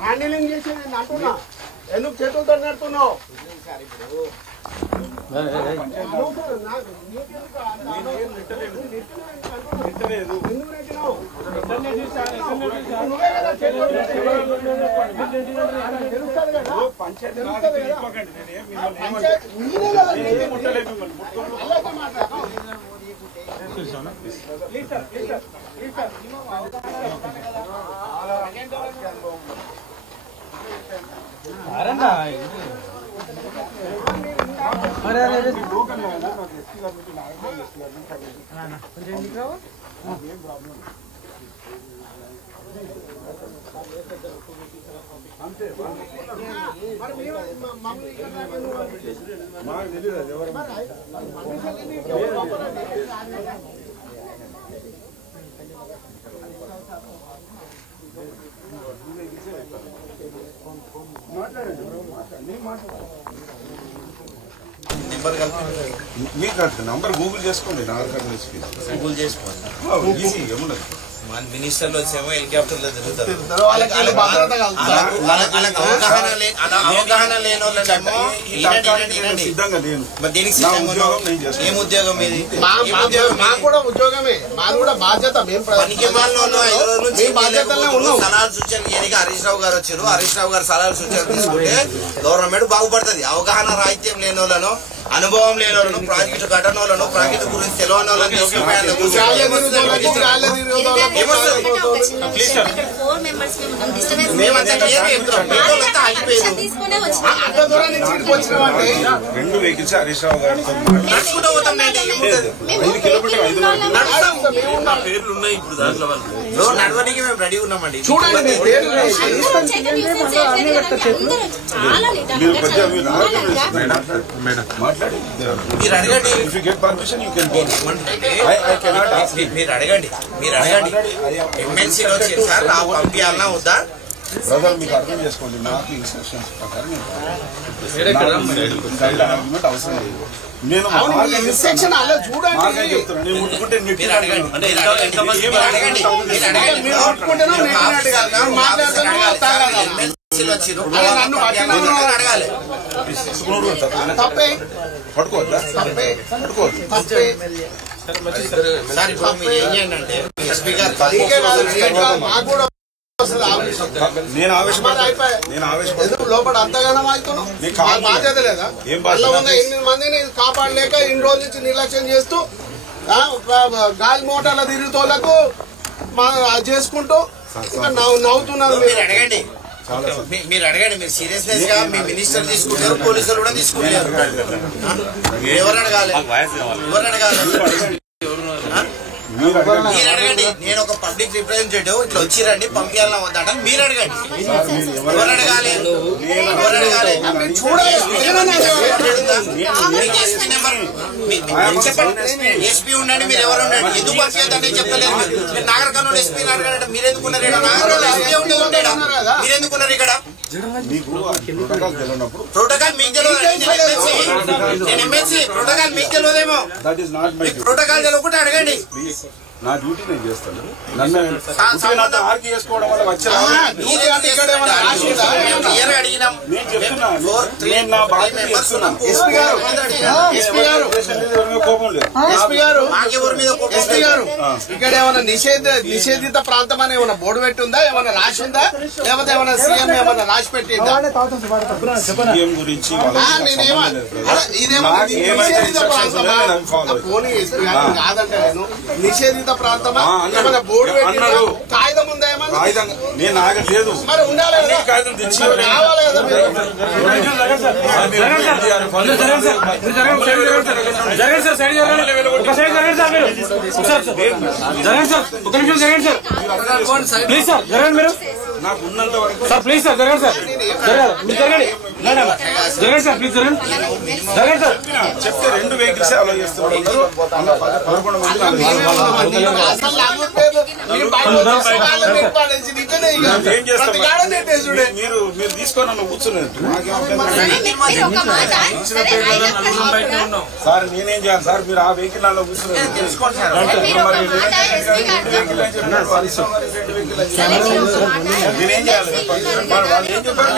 Handling చేసి నేను అంటున్నా ఎందుకు చేతులతో నడుతున్నావు నంబర్ గూగుల్ చేసుకోండి గూగుల్ చేసుకోండి ఈజీ ఏముండదు మన మినిస్టర్లు వచ్చేమో హెలికాప్టర్లో తిరుగుతారు అవగాహన లేని సిద్ధంగా లేను ఏం ఉద్యోగం ఇది మాకు కూడా ఉద్యోగమే మాది కూడా బాధ్యత సలహాలు సూచనలు చేయడానికి హరీష్ రావు గారు వచ్చారు హరీష్ రావు గారు సలహాలు సూచనలు తీసుకుంటే గవర్నమెంట్ బాగుపడుతుంది అవగాహన రాహిత్యం లేని వాళ్ళను అనుభవం లేని వాళ్ళను ప్రాజెక్టు కట్టని వాళ్ళను ప్రాజెక్టు గురించి తెలియని వాళ్ళని రెండు వెహికల్స్ హరీష్ రావు గారితో నడుచుకుంటూ పోతాం 5 కిలోమీటర్ పేర్లు ఉన్నాయి ఇప్పుడు దాంట్లో నడవడానికి మేము రెడీ ఉన్నామండి చూడండి మీరు అడగండి మీరు అడగండి ఎమ్మెల్సీలో వచ్చి సార్ నాకు పంపించాలన్నా వద్దా బ్రదర్ మీకు అర్థం చేసుకోండి నాకు ఇన్స్ట్రక్షన్స్ ప్రకారం అవసరం లేదు నేను ముట్టుకుంటే అడగాలి పట్టుకోవద్దా పట్టుకోవద్దు సార్ ఇప్పుడు మీరు ఏం చేయండి అంటే ఎస్పీ గారు లోపల అంతగానం అవుతున్నాం బాధ్యత లేదా 8 మందిని కాపాడలేక ఇన్ని రోజుల నుంచి నిర్లక్ష్యం చేస్తూ గాలి మోటార్ల తిరుగుతోళ్లకు చేసుకుంటూ ఇంకా నవ్వుతున్నారు. అడగండి మీరు అడగండి మీరు సీరియస్నెస్ గా మీ మినిస్టర్ తీసుకుంటారు పోలీసులు కూడా తీసుకుంటారు ఎవరు అడగాలి మీరు అడగండి నేను ఒక పబ్లిక్ రిప్రజెంటేటివ్ ఇట్లా వచ్చిరండి పంపించాలన్నా వద్దంట మీరు అడగండి ఎవరు అడగాలి ఎస్పీ ఉండండి మీరు ఎవరు ఉండండి ఎందుకు పంపించదంటే చెప్పలేదు మీరు నాగర్ కర్నూలు ఎస్పీని అడగండి మీరు ఎందుకున్నారు నాగర్ కర్నూలు ఎస్పీ ఉండేదా మీరు ఎందుకున్నారు ఇక్కడ ప్రోటోకాల్ మీకు తెలియదు నేను ఎమ్మెల్సీ ప్రోటోకాల్ మీకు తెలియదేమో ప్రోటోకాల్ తెలియకుండా అడగండి నా డ్యూటీ నేను చేస్తాను నన్ను ఆర్కి చేసుకోవడం వల్ల వచ్చే కోపం లేదు. ఇక్కడ ఏమైనా నిషేధిత ప్రాంతం అని ఏమైనా బోర్డు పెట్టి ఉందా ఏమైనా రాసి ఉందా లేకపోతే ఏమైనా సీఎం ఏమైనా రాసి పెట్టిందా సీఎం గురించి ఇదేమో నిషేధిత ప్రాంతమా పోనీ కాదంటే నేను నిషేధిత ప్రాంతమా ఏమైనా బోర్డు పెట్టి కాగితం ఉందా ఏమన్నా నేను ఆగట్లేదు మరి ఉండాలి కాగితం తెచ్చి రావాలి కదా నాకు ఉన్నంత వరకు సార్ ప్లీజ్ సార్ జరగండి సార్ మీరు జరగండి జరగండి సార్ ప్లీజ్ జరగండి సార్ చెప్తే 2 వెహికల్స్ అలా చేస్తున్నారు ఏం చేస్తాం కూర్చుండే మీరు తీసుకొని నన్ను కూర్చున్నాను సార్ నేనేం చేయాలి సార్ మీరు ఆ వెహికల్ లో కూర్చున్నారు తెలుసుకోండి సార్ నేనేం చేయాలి వాళ్ళు ఏం చెప్పారు